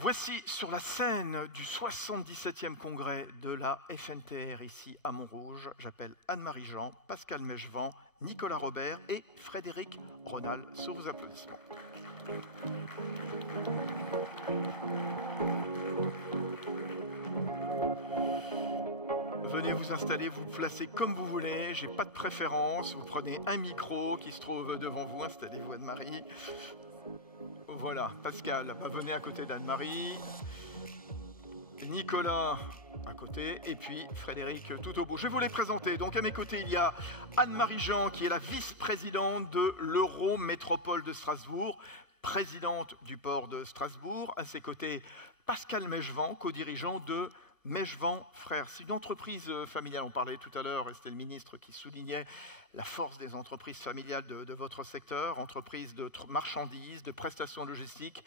Voici sur la scène du 77e congrès de la FNTR ici à Montrouge, j'appelle Anne-Marie Jean, Pascal Mechevant, Nicolas Robert et Frédéric Ronald sous vos applaudissements. Venez vous installer, vous placez comme vous voulez, j'ai pas de préférence, vous prenez un micro qui se trouve devant vous, installez-vous Anne-Marie. Voilà, Pascal, venez à côté d'Anne-Marie. Nicolas à côté, et puis Frédéric tout au bout. Je vais vous les présenter. Donc à mes côtés, il y a Anne-Marie Jean, qui est la vice-présidente de l'Eurométropole de Strasbourg, présidente du port de Strasbourg. À ses côtés, Pascal Mechevant, co-dirigeant de Mechevant Frères. C'est une entreprise familiale, on parlait tout à l'heure, c'était le ministre qui soulignait la force des entreprises familiales de votre secteur, entreprise de marchandises, de prestations logistiques,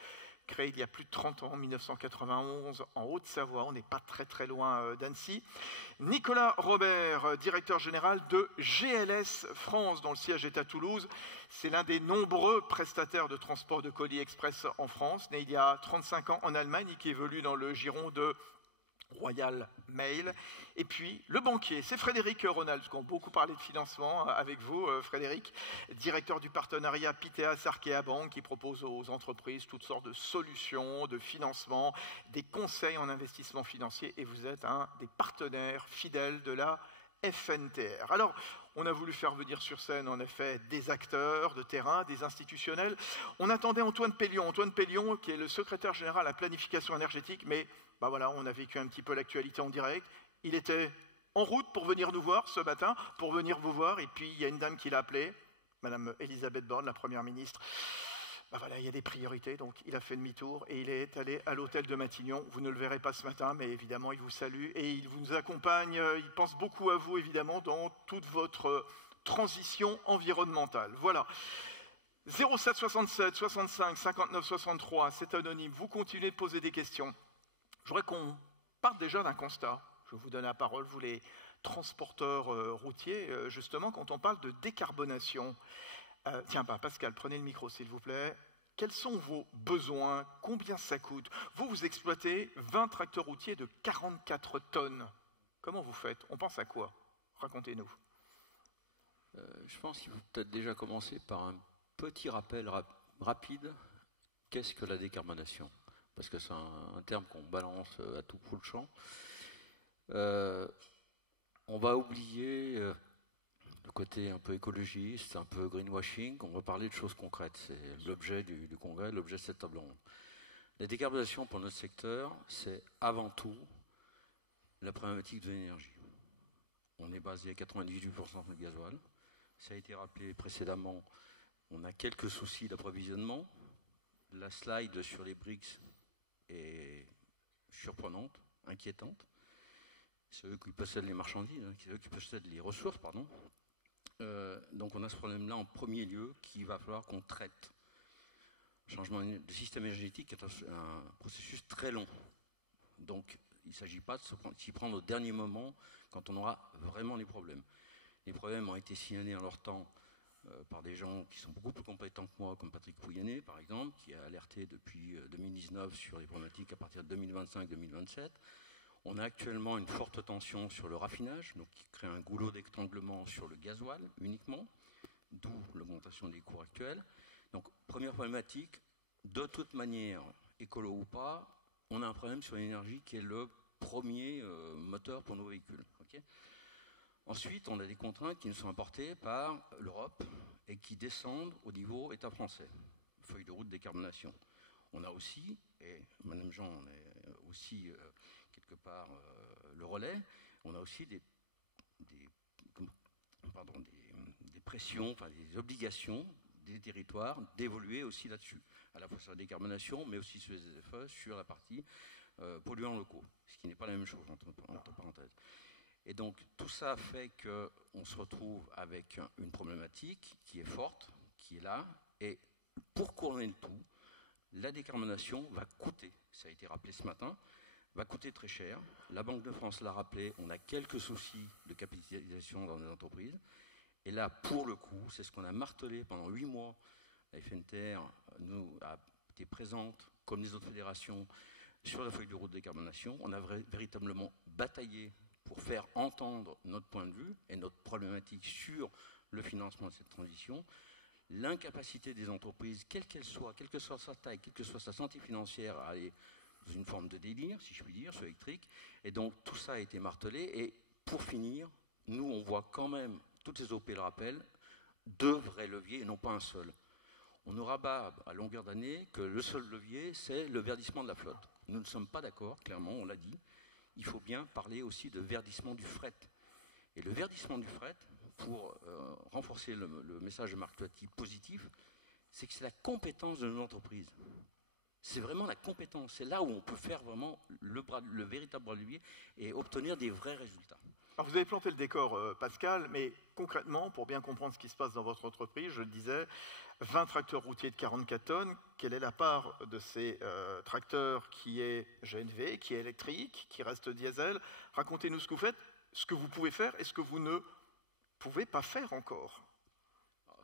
créée il y a plus de 30 ans, en 1991, en Haute-Savoie, on n'est pas très loin d'Annecy. Nicolas Robert, directeur général de GLS France, dont le siège est à Toulouse. C'est l'un des nombreux prestataires de transport de colis express en France, né il y a 35 ans en Allemagne et qui évolue dans le giron de Royal Mail. Et puis, le banquier, c'est Frédéric Ronald, parce qu'on a beaucoup parlé de financement avec vous, Frédéric, directeur du partenariat Piteas Arkea Bank, qui propose aux entreprises toutes sortes de solutions, de financement, des conseils en investissement financier, et vous êtes un des partenaires fidèles de la FNTR. Alors, on a voulu faire venir sur scène, en effet, des acteurs de terrain, des institutionnels. On attendait Antoine Pellion, qui est le secrétaire général à la planification énergétique, mais voilà, on a vécu un petit peu l'actualité en direct. Il était en route pour venir nous voir ce matin, pour venir vous voir, et puis il y a une dame qui l'a appelé, Madame Elisabeth Borne, la Première ministre. Voilà, il y a des priorités, donc il a fait demi-tour et il est allé à l'hôtel de Matignon. Vous ne le verrez pas ce matin, mais évidemment, il vous salue et il vous accompagne. Il pense beaucoup à vous, évidemment, dans toute votre transition environnementale. Voilà. 07 67 65 59 63, c'est anonyme. Vous continuez de poser des questions. Je voudrais qu'on parte déjà d'un constat. Je vous donne la parole, vous les transporteurs routiers, justement, quand on parle de décarbonation. Tiens, Pascal, prenez le micro, s'il vous plaît. Quels sont vos besoins? Combien ça coûte? Vous exploitez 20 tracteurs routiers de 44 tonnes. Comment vous faites? On pense à quoi? Racontez-nous. Je pense qu'il faut peut-être déjà commencer par un petit rappel rapide. Qu'est-ce que la décarbonation? Parce que c'est un terme qu'on balance à tout bout de champ. On va oublier le côté un peu écologiste, un peu greenwashing. On va parler de choses concrètes. C'est l'objet du congrès, l'objet de cette table ronde. La décarbonation pour notre secteur, c'est avant tout la problématique de l'énergie. On est basé à 98% sur le gasoil. Ça a été rappelé précédemment. On a quelques soucis d'approvisionnement. La slide sur les BRICS est surprenante, inquiétante. C'est eux qui possèdent les marchandises, c'est eux qui possèdent les ressources, pardon. Donc on a ce problème-là en premier lieu qu'il va falloir qu'on traite. Le changement de système énergétique est un processus très long. Donc il ne s'agit pas de s'y prendre au dernier moment quand on aura vraiment les problèmes. Les problèmes ont été signalés en leur temps par des gens qui sont beaucoup plus compétents que moi, comme Patrick Pouyanné, par exemple, qui a alerté depuis 2019 sur les problématiques à partir de 2025-2027. On a actuellement une forte tension sur le raffinage, donc qui crée un goulot d'étranglement sur le gasoil uniquement, d'où l'augmentation des cours actuels. Donc, première problématique, de toute manière, écolo ou pas, on a un problème sur l'énergie qui est le premier moteur pour nos véhicules. Okay. Ensuite, on a des contraintes qui nous sont apportées par l'Europe et qui descendent au niveau État français, feuille de route de décarbonation. On a aussi, et Madame Jean en est aussi quelque part le relais, on a aussi des pressions, enfin des obligations des territoires d'évoluer aussi là-dessus, à la fois sur la décarbonation, mais aussi sur les ZFE, sur la partie polluants locaux, ce qui n'est pas la même chose, entre parenthèses. Et donc tout ça fait qu'on se retrouve avec une problématique qui est forte, qui est là, et pour couronner le tout, la décarbonation va coûter, ça a été rappelé ce matin, va coûter très cher. La Banque de France l'a rappelé, on a quelques soucis de capitalisation dans les entreprises. Et là, pour le coup, c'est ce qu'on a martelé pendant 8 mois. La FNTR nous a été présente, comme les autres fédérations, sur la feuille de route de décarbonation. On a véritablement bataillé pour faire entendre notre point de vue et notre problématique sur le financement de cette transition. L'incapacité des entreprises, quelle qu'elle soit, quelle que soit sa taille, quelle que soit sa santé financière, à aller dans une forme de délire, si je puis dire, sur l'électrique. Et donc tout ça a été martelé. Et pour finir, nous, on voit quand même, toutes les OP le rappellent, 2 vrais leviers et non pas un seul. On nous rabat à longueur d'année que le seul levier, c'est le verdissement de la flotte. Nous ne sommes pas d'accord, clairement, on l'a dit. Il faut bien parler aussi de verdissement du fret. Et le verdissement du fret, pour renforcer le message de Marc Toiti positif, c'est que c'est la compétence de nos entreprises. C'est vraiment la compétence. C'est là où on peut faire vraiment le véritable bras de levier et obtenir des vrais résultats. Alors vous avez planté le décor, Pascal, mais concrètement, pour bien comprendre ce qui se passe dans votre entreprise, je le disais, 20 tracteurs routiers de 44 tonnes, quelle est la part de ces tracteurs qui est GNV, qui est électrique, qui reste diesel? Racontez-nous ce que vous faites, ce que vous pouvez faire et ce que vous ne pouvez pas faire encore.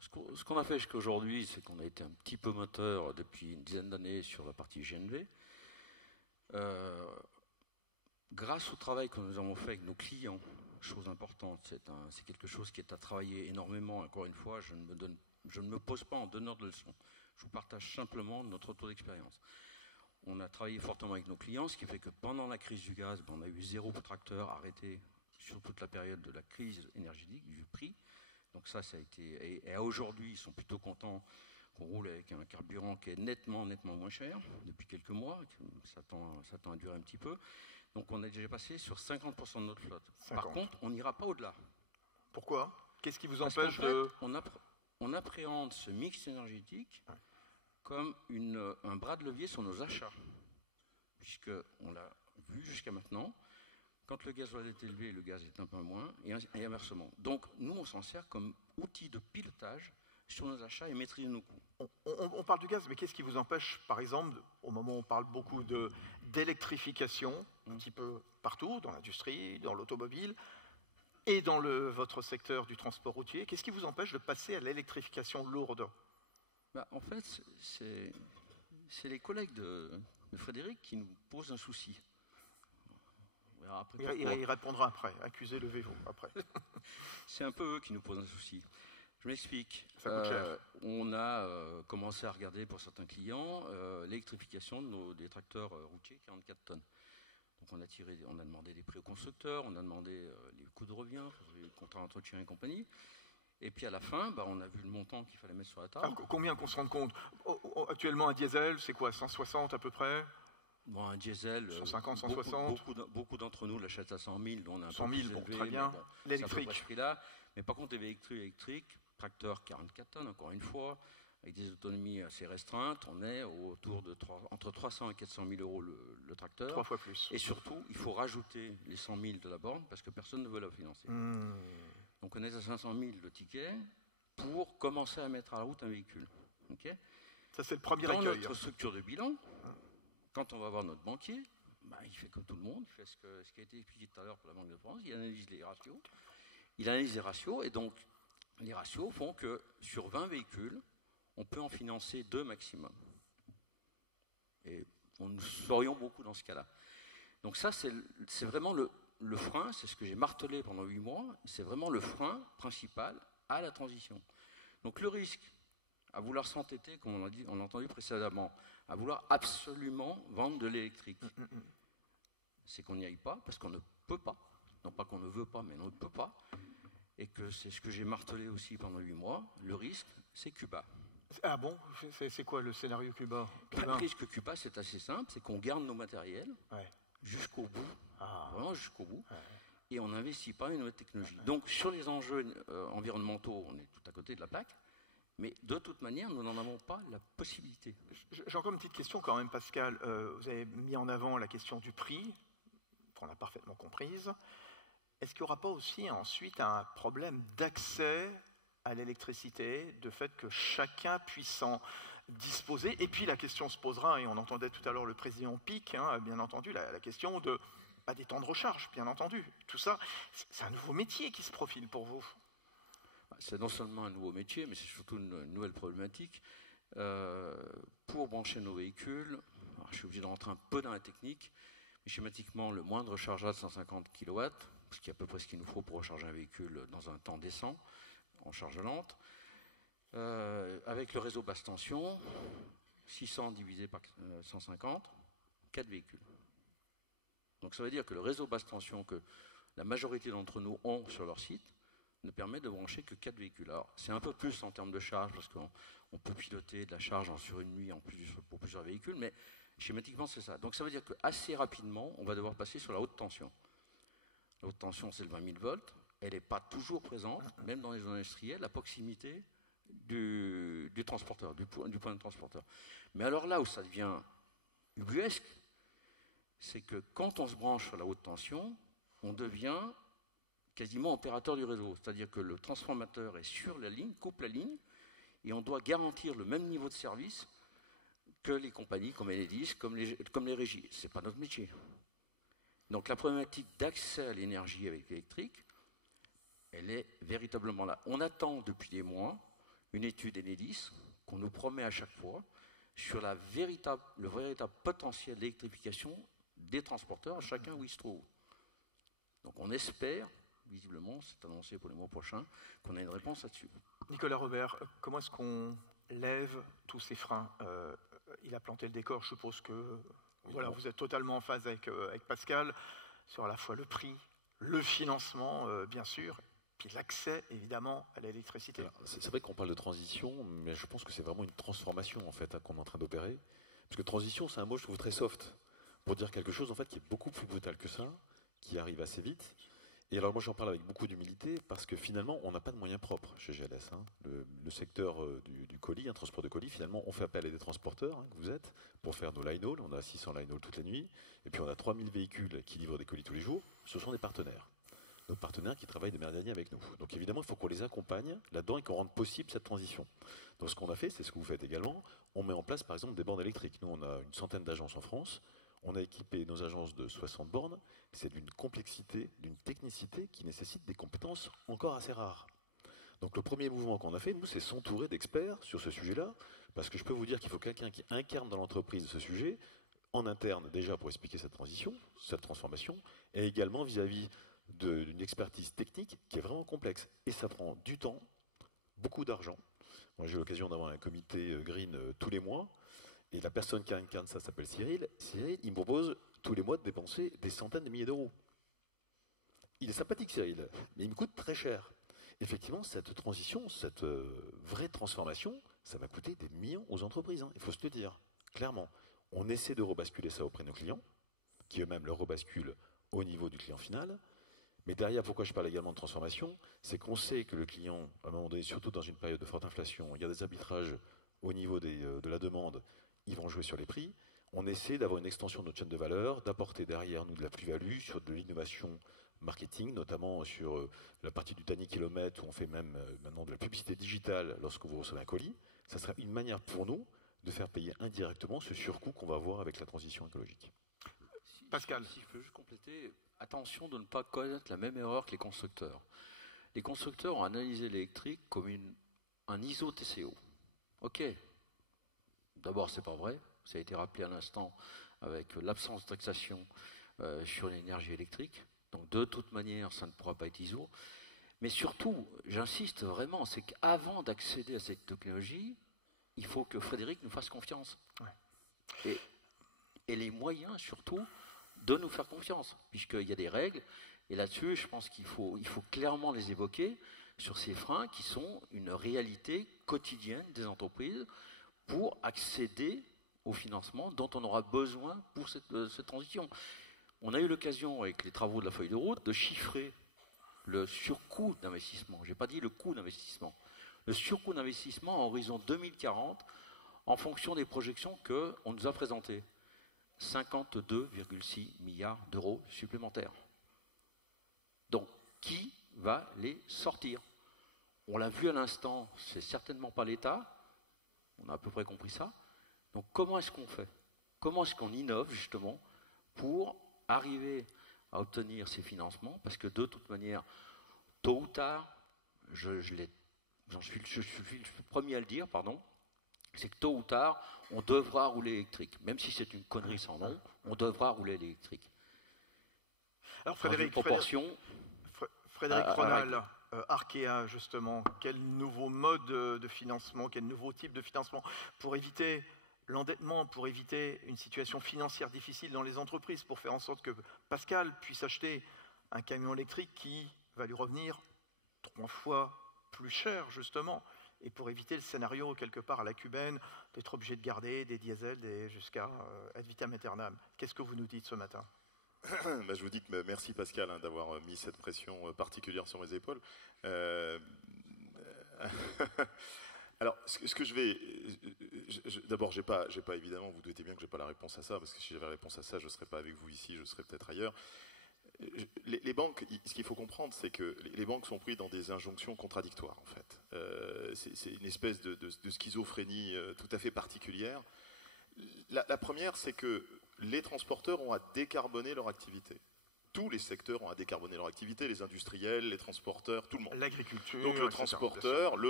Ce qu'on a fait jusqu'à aujourd'hui, c'est qu'on a été un petit peu moteur depuis une dizaine d'années sur la partie GNV. Grâce au travail que nous avons fait avec nos clients, chose importante, c'est quelque chose qui est à travailler énormément. Encore une fois, je ne me pose pas en donneur de leçons. Je vous partage simplement notre retour d'expérience. On a travaillé fortement avec nos clients, ce qui fait que pendant la crise du gaz, on a eu 0 tracteur arrêté sur toute la période de la crise énergétique, du prix. Donc ça a été... Et aujourd'hui, ils sont plutôt contents qu'on roule avec un carburant qui est nettement moins cher depuis quelques mois. Ça tend à durer un petit peu. Donc on est déjà passé sur 50% de notre flotte. 50. Par contre, on n'ira pas au-delà. Pourquoi? Qu'est-ce qui vous empêche de... On appréhende ce mix énergétique comme un bras de levier sur nos achats. Puisqu'on l'a vu jusqu'à maintenant, quand le gasoil est élevé, le gaz est un peu moins, et inversement. Donc nous, on s'en sert comme outil de pilotage sur nos achats et maîtriser nos coûts. On parle du gaz, mais qu'est-ce qui vous empêche, par exemple, au moment où on parle beaucoup d'électrification, un petit peu partout, dans l'industrie, dans l'automobile, et dans votre secteur du transport routier, qu'est-ce qui vous empêche de passer à l'électrification lourde? En fait, c'est les collègues de Frédéric qui nous posent un souci. Il répondra après, accusez, levez-vous après. C'est un peu eux qui nous posent un souci. Je m'explique. Ça coûte cher. On a commencé à regarder pour certains clients l'électrification des tracteurs routiers 44 tonnes. Donc on a demandé des prix aux constructeurs, on a demandé les coûts de revient, les contrats d'entretien et compagnie. Et puis à la fin, on a vu le montant qu'il fallait mettre sur la table. Alors, combien qu'on se rende compte? Actuellement, un diesel, c'est quoi, 160 à peu près? Bon, un diesel, 150, 160. Beaucoup d'entre nous l'achètent à 100 000. On a un 100 000, bon, très bien. Bon, l'électrique. Mais par contre, les véhicules électriques, tracteur 44 tonnes, encore une fois, avec des autonomies assez restreintes, on est autour de entre 300 et 400 000 euros le tracteur. 3 fois plus. Et surtout, il faut rajouter les 100 000 de la borne parce que personne ne veut la financer. Donc on est à 500 000 le ticket pour commencer à mettre à la route un véhicule. Okay? Ça, c'est le premier écueil. Dans écueil. notre structure de bilan, quand on va voir notre banquier, il fait comme tout le monde, il fait ce qui a été expliqué tout à l'heure pour la Banque de France, il analyse les ratios. Et donc les ratios font que sur 20 véhicules, on peut en financer 2 maximum. Et nous serions beaucoup dans ce cas-là. Donc ça, c'est vraiment le frein, c'est ce que j'ai martelé pendant 8 mois, c'est vraiment le frein principal à la transition. Donc le risque à vouloir s'entêter, comme on a entendu précédemment, à vouloir absolument vendre de l'électrique, c'est qu'on n'y aille pas, parce qu'on ne peut pas. Non pas qu'on ne veut pas, mais on ne peut pas. Et que c'est ce que j'ai martelé aussi pendant 8 mois. Le risque, c'est Cuba. Ah bon? C'est quoi le scénario Cuba? Le risque Cuba, c'est assez simple, c'est qu'on garde nos matériels jusqu'au bout, vraiment jusqu'au bout, et on n'investit pas dans une nouvelle technologie. Donc sur les enjeux environnementaux, on est tout à côté de la plaque, mais de toute manière, nous n'en avons pas la possibilité. J'ai encore une petite question quand même, Pascal. Vous avez mis en avant la question du prix, qu'on a parfaitement comprise. Est-ce qu'il n'y aura pas aussi ensuite un problème d'accès à l'électricité, de fait que chacun puisse en disposer? Et puis la question se posera, et on entendait tout à l'heure le président Pic, bien entendu, la question des temps de recharge, bien entendu. Tout ça, c'est un nouveau métier qui se profile pour vous. C'est non seulement un nouveau métier, mais c'est surtout une nouvelle problématique. Pour brancher nos véhicules, Alors, je suis obligé de rentrer un peu dans la technique, mais schématiquement, le moindre rechargeable de 150 kW, ce qui est à peu près ce qu'il nous faut pour recharger un véhicule dans un temps décent, en charge lente, avec le réseau basse tension, 600 divisé par 150, 4 véhicules. Donc ça veut dire que le réseau basse tension que la majorité d'entre nous ont sur leur site ne permet de brancher que 4 véhicules. Alors c'est un peu plus en termes de charge, parce qu'on peut piloter de la charge sur une nuit en plus pour plusieurs véhicules, mais schématiquement c'est ça. Donc ça veut dire qu'assez rapidement, on va devoir passer sur la haute tension. La haute tension, c'est le 20 000 volts. Elle n'est pas toujours présente, même dans les zones industrielles, à proximité du transporteur, du point de transporteur. Mais alors là où ça devient ubuesque, c'est que quand on se branche sur la haute tension, on devient quasiment opérateur du réseau. C'est-à-dire que le transformateur est sur la ligne, coupe la ligne, et on doit garantir le même niveau de service que les compagnies comme Enedis, comme les régies. Ce n'est pas notre métier. Donc la problématique d'accès à l'énergie avec l'électrique, elle est véritablement là. On attend depuis des mois une étude Enedis qu'on nous promet à chaque fois sur le véritable potentiel d'électrification des transporteurs, chacun où il se trouve. Donc on espère, visiblement, c'est annoncé pour les mois prochains, qu'on a une réponse là-dessus. Nicolas Robert, comment est-ce qu'on lève tous ces freins? Il a planté le décor, je suppose que voilà, vous êtes totalement en phase avec Pascal sur à la fois le prix, le financement, bien sûr, puis l'accès, évidemment, à l'électricité. C'est vrai qu'on parle de transition, mais je pense que c'est vraiment une transformation en fait qu'on est en train d'opérer. Parce que transition, c'est un mot, je trouve, très soft, pour dire quelque chose en fait qui est beaucoup plus brutal que ça, qui arrive assez vite. Et alors moi j'en parle avec beaucoup d'humilité parce que finalement on n'a pas de moyens propres chez GLS. Hein. Le secteur du colis, un transport de colis, finalement on fait appel à des transporteurs, que vous êtes, pour faire nos line haul. On a 600 line haul toute la nuit. Et puis on a 3000 véhicules qui livrent des colis tous les jours. Ce sont des partenaires. Nos partenaires qui travaillent de merde avec nous. Donc évidemment il faut qu'on les accompagne là-dedans et qu'on rende possible cette transition. Donc ce qu'on a fait, c'est ce que vous faites également. On met en place par exemple des bornes électriques. Nous on a une centaine d'agences en France. On a équipé nos agences de 60 bornes. C'est d'une complexité, d'une technicité qui nécessite des compétences encore assez rares. Donc le premier mouvement qu'on a fait, nous, c'est s'entourer d'experts sur ce sujet-là, parce que je peux vous dire qu'il faut quelqu'un qui incarne dans l'entreprise ce sujet, en interne déjà pour expliquer cette transition, cette transformation, et également vis-à-vis d'une expertise technique qui est vraiment complexe. Et ça prend du temps, beaucoup d'argent. Moi, j'ai l'occasion d'avoir un comité green tous les mois. Et la personne qui incarne ça s'appelle Cyril. Cyril, il me propose tous les mois de dépenser des centaines de milliers d'euros. Il est sympathique, Cyril, mais il me coûte très cher. Effectivement, cette transition, cette vraie transformation, ça va coûter des millions aux entreprises. Hein, il faut se le dire, clairement. On essaie de rebasculer ça auprès de nos clients, qui eux-mêmes le rebasculent au niveau du client final. Mais derrière, pourquoi je parle également de transformation, c'est qu'on sait que le client, à un moment donné, surtout dans une période de forte inflation, il y a des arbitrages au niveau de la demande. Ils vont jouer sur les prix. On essaie d'avoir une extension de notre chaîne de valeur, d'apporter derrière nous de la plus-value sur de l'innovation marketing, notamment sur la partie du dernier kilomètre où on fait même maintenant de la publicité digitale lorsque vous recevez un colis. Ça sera une manière pour nous de faire payer indirectement ce surcoût qu'on va avoir avec la transition écologique. Pascal. Si je peux juste compléter, attention de ne pas connaître la même erreur que les constructeurs. Les constructeurs ont analysé l'électrique comme un ISO TCO. Ok. D'abord, c'est pas vrai. Ça a été rappelé à l'instant avec l'absence de taxation sur l'énergie électrique. Donc, de toute manière, ça ne pourra pas être ISO. Mais surtout, j'insiste vraiment, c'est qu'avant d'accéder à cette technologie, il faut que Frédéric nous fasse confiance. Ouais. Et les moyens, surtout, de nous faire confiance, puisqu'il y a des règles. Et là-dessus, je pense qu'il faut clairement les évoquer sur ces freins qui sont une réalité quotidienne des entreprises pour accéder au financement dont on aura besoin pour cette transition. On a eu l'occasion, avec les travaux de la feuille de route, de chiffrer le surcoût d'investissement. Je n'ai pas dit le coût d'investissement. Le surcoût d'investissement à horizon 2040 en fonction des projections qu'on nous a présentées. 52,6 milliards d'euros supplémentaires. Donc, qui va les sortir? On l'a vu à l'instant, c'est certainement pas l'État. On a à peu près compris ça. Donc, comment est-ce qu'on fait? Comment est-ce qu'on innove, justement, pour arriver à obtenir ces financements? Parce que, de toute manière, tôt ou tard, je suis le premier à le dire, pardon, C'est que tôt ou tard, on devra rouler électrique. Même si c'est une connerie sans nom, on devra rouler électrique. Alors Frédéric Ronal, Arkea justement, quel nouveau mode de financement, quel nouveau type de financement pour éviter l'endettement, pour éviter une situation financière difficile dans les entreprises, pour faire en sorte que Pascal puisse acheter un camion électrique qui va lui revenir 3 fois plus cher justement, et pour éviter le scénario quelque part à la cubaine d'être obligé de garder des diesels jusqu'à ad vitam aeternam. Qu'est-ce que vous nous dites ce matin? Je vous dis que merci Pascal d'avoir mis cette pression particulière sur mes épaules. Alors, ce que je vais... D'abord, j'ai pas évidemment, vous doutez bien que je n'ai pas la réponse à ça, parce que si j'avais la réponse à ça, je ne serais pas avec vous ici, je serais peut-être ailleurs. Les banques, ce qu'il faut comprendre, c'est que les banques sont prises dans des injonctions contradictoires, en fait. C'est une espèce de schizophrénie tout à fait particulière. La première, c'est que les transporteurs ont à décarboner leur activité. Tous les secteurs ont à décarboner leur activité, les industriels, les transporteurs, tout le monde. L'agriculture. Donc le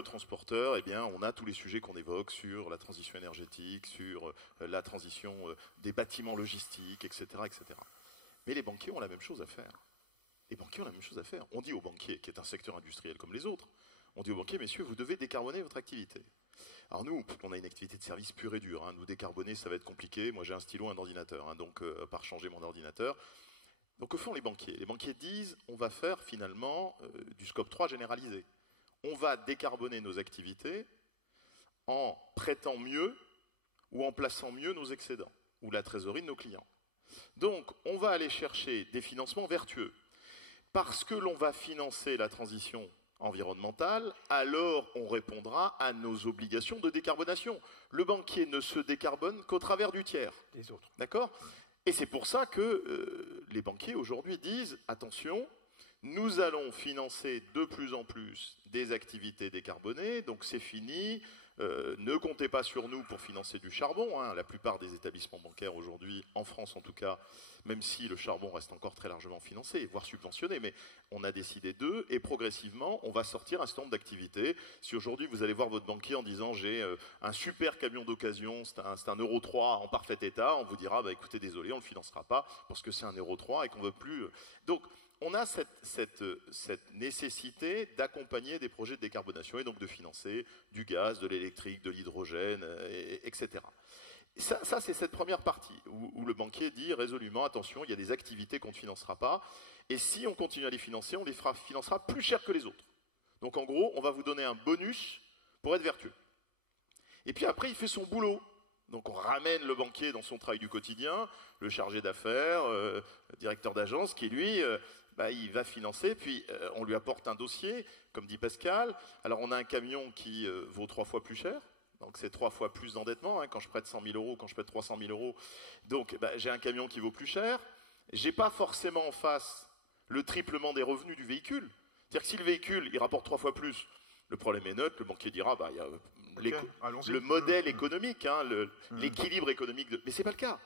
transporteur, eh bien, on a tous les sujets qu'on évoque sur la transition énergétique, sur la transition des bâtiments logistiques, etc., etc. Mais les banquiers ont la même chose à faire. Les banquiers ont la même chose à faire. On dit aux banquiers, qui est un secteur industriel comme les autres, on dit aux banquiers, messieurs, vous devez décarboner votre activité. Alors nous, on a une activité de service pure et dure. Nous décarboner, ça va être compliqué. Moi, j'ai un stylo, un ordinateur. Donc, à part changer mon ordinateur. Donc, que font les banquiers? Les banquiers disent, on va faire finalement du scope 3 généralisé. On va décarboner nos activités en prêtant mieux ou en plaçant mieux nos excédents ou la trésorerie de nos clients. Donc, on va aller chercher des financements vertueux. Parce que l'on va financer la transition environnementale, alors on répondra à nos obligations de décarbonation. Le banquier ne se décarbone qu'au travers du tiers. Des autres. D'accord ? Et c'est pour ça que les banquiers aujourd'hui disent, attention, nous allons financer de plus en plus des activités décarbonées, donc c'est fini. Ne comptez pas sur nous pour financer du charbon. La plupart des établissements bancaires aujourd'hui, en France en tout cas, même si le charbon reste encore très largement financé, voire subventionné, mais on a décidé d'eux, et progressivement, on va sortir un certain nombre d'activités. Si aujourd'hui vous allez voir votre banquier en disant j'ai un super camion d'occasion, c'est un Euro 3 en parfait état, on vous dira écoutez, désolé, on ne le financera pas parce que c'est un Euro 3 et qu'on ne veut plus. Donc, on a cette nécessité d'accompagner des projets de décarbonation et donc de financer du gaz, de l'électrique, de l'hydrogène, etc. Ça c'est cette première partie où le banquier dit résolument, attention, il y a des activités qu'on ne financera pas, et si on continue à les financer, on les financera plus cher que les autres. Donc en gros, on va vous donner un bonus pour être vertueux. Et puis après, il fait son boulot. Donc on ramène le banquier dans son travail du quotidien, le chargé d'affaires, le directeur d'agence, qui lui, il va financer, puis on lui apporte un dossier, comme dit Pascal. Alors on a un camion qui vaut 3 fois plus cher, donc c'est 3 fois plus d'endettement, quand je prête 100 000 euros, quand je prête 300 000 euros. Donc j'ai un camion qui vaut plus cher, j'ai pas forcément en face le triplement des revenus du véhicule. C'est-à-dire que si le véhicule, il rapporte 3 fois plus, le problème est neutre, le banquier dira, il y a le modèle économique, l'équilibre économique. Mais c'est pas le cas.